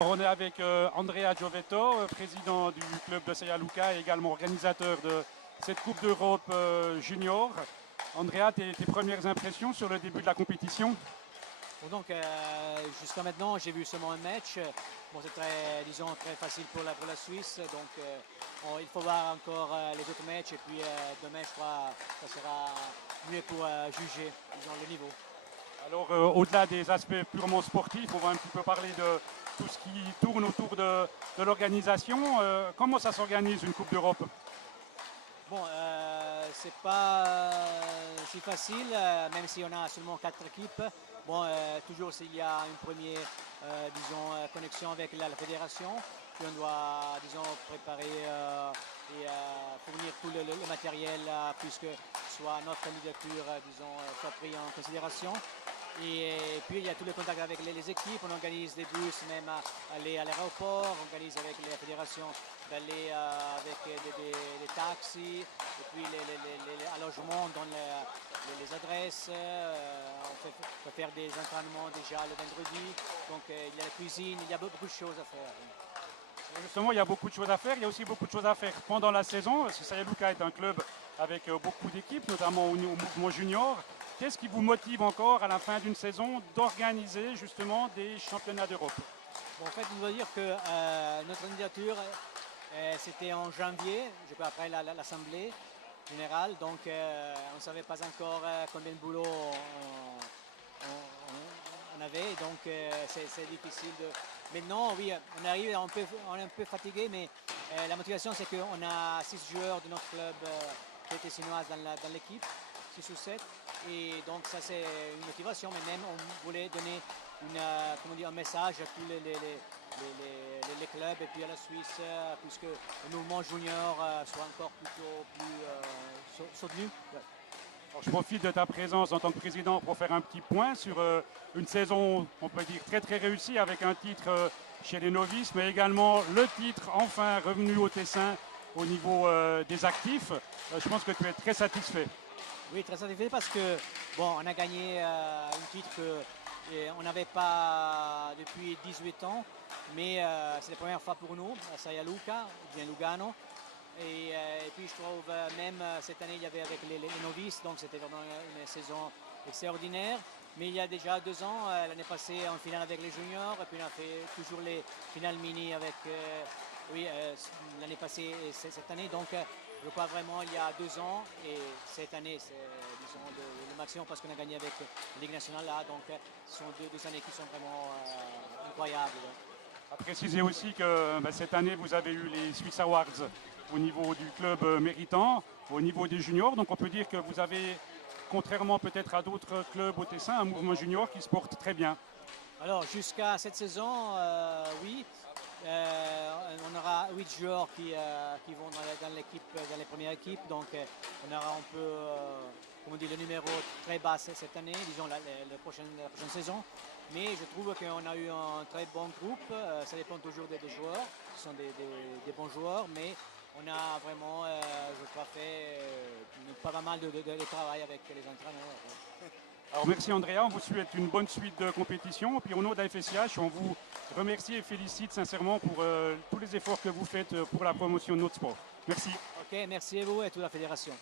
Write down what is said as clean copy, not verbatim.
On est avec Andrea Giovetto, président du club de Sella Luca et également organisateur de cette Coupe d'Europe junior. Andrea, tes premières impressions sur le début de la compétition? Bon, donc, jusqu'à maintenant, j'ai vu seulement un match. Bon, c'est très, disons, très facile pour la Suisse. Donc, il faut voir encore les autres matchs. Et puis, demain, je crois que ça sera mieux pour juger, disons, le niveau. Alors, au-delà des aspects purement sportifs, on va un petit peu parler de tout ce qui tourne autour de l'organisation. Comment ça s'organise une Coupe d'Europe? Bon, c'est pas si facile, même si on a seulement 4 équipes. Bon, toujours s'il y a une première, disons, connexion avec la fédération, puis on doit, disons, préparer et fournir tout le matériel, puisque soit notre candidature, disons, soit prise en considération. Et puis il y a tous les contacts avec les équipes, on organise des bus même à aller à l'aéroport, on organise avec la fédération d'aller avec des taxis, et puis les allogements, on donne les adresses, on peut faire des entraînements déjà le vendredi, donc il y a la cuisine, il y a beaucoup de choses à faire. Justement, il y a beaucoup de choses à faire. Il y a aussi beaucoup de choses à faire pendant la saison, parce que Sella Luca est un club avec beaucoup d'équipes, notamment au mouvement junior. Qu'est-ce qui vous motive encore à la fin d'une saison d'organiser justement des championnats d'Europe? Bon, en fait, je dois dire que notre candidature, c'était en janvier, je crois après l'Assemblée générale, donc on ne savait pas encore combien de boulot on avait, donc c'est difficile de... Maintenant, oui, on arrive, on est un peu fatigué, mais la motivation, c'est qu'on a 6 joueurs de notre club qui étaient chinoises dans l'équipe, 6 ou 7, et donc ça c'est une motivation, mais même on voulait donner comment dire, un message à tous les clubs et puis à la Suisse, puisque le mouvement junior soit encore plutôt plus soutenu. Ouais. Alors, je profite de ta présence en tant que président pour faire un petit point sur une saison, on peut dire, très très réussie avec un titre chez les novices, mais également le titre enfin revenu au Tessin au niveau des actifs. Je pense que tu es très satisfait. Oui, très satisfait parce que bon, on a gagné un titre qu'on n'avait pas depuis 18 ans, mais c'est la première fois pour nous, à Sella Luca, bien Lugano. Et puis je trouve même cette année il y avait avec les novices, donc c'était vraiment une saison extraordinaire. Mais il y a déjà 2 ans, l'année passée en finale avec les juniors, et puis on a fait toujours les finales mini avec, oui, l'année passée et cette année. Donc je crois vraiment il y a 2 ans et cette année c'est disons le maximum parce qu'on a gagné avec la Ligue nationale là. Donc ce sont deux années qui sont vraiment incroyables. À préciser aussi que cette année, vous avez eu les Swiss Awards au niveau du club méritant, au niveau des juniors. Donc on peut dire que vous avez, contrairement peut-être à d'autres clubs au Tessin, un mouvement junior qui se porte très bien. Alors jusqu'à cette saison, oui. On aura 8 joueurs qui vont dans l'équipe, dans les premières équipes. Donc on aura un peu, comment dire, le numéro très bas cette année, disons la prochaine saison. Mais je trouve qu'on a eu un très bon groupe. Ça dépend toujours des joueurs. Ce sont des bons joueurs, mais on a vraiment, je crois, fait pas mal de travail avec les entraîneurs. Alors merci Andrea, on vous souhaite une bonne suite de compétition. Puis au nom de la FSIH, on vous remercie et félicite sincèrement pour tous les efforts que vous faites pour la promotion de notre sport. Merci. Ok, merci à vous et à toute la fédération.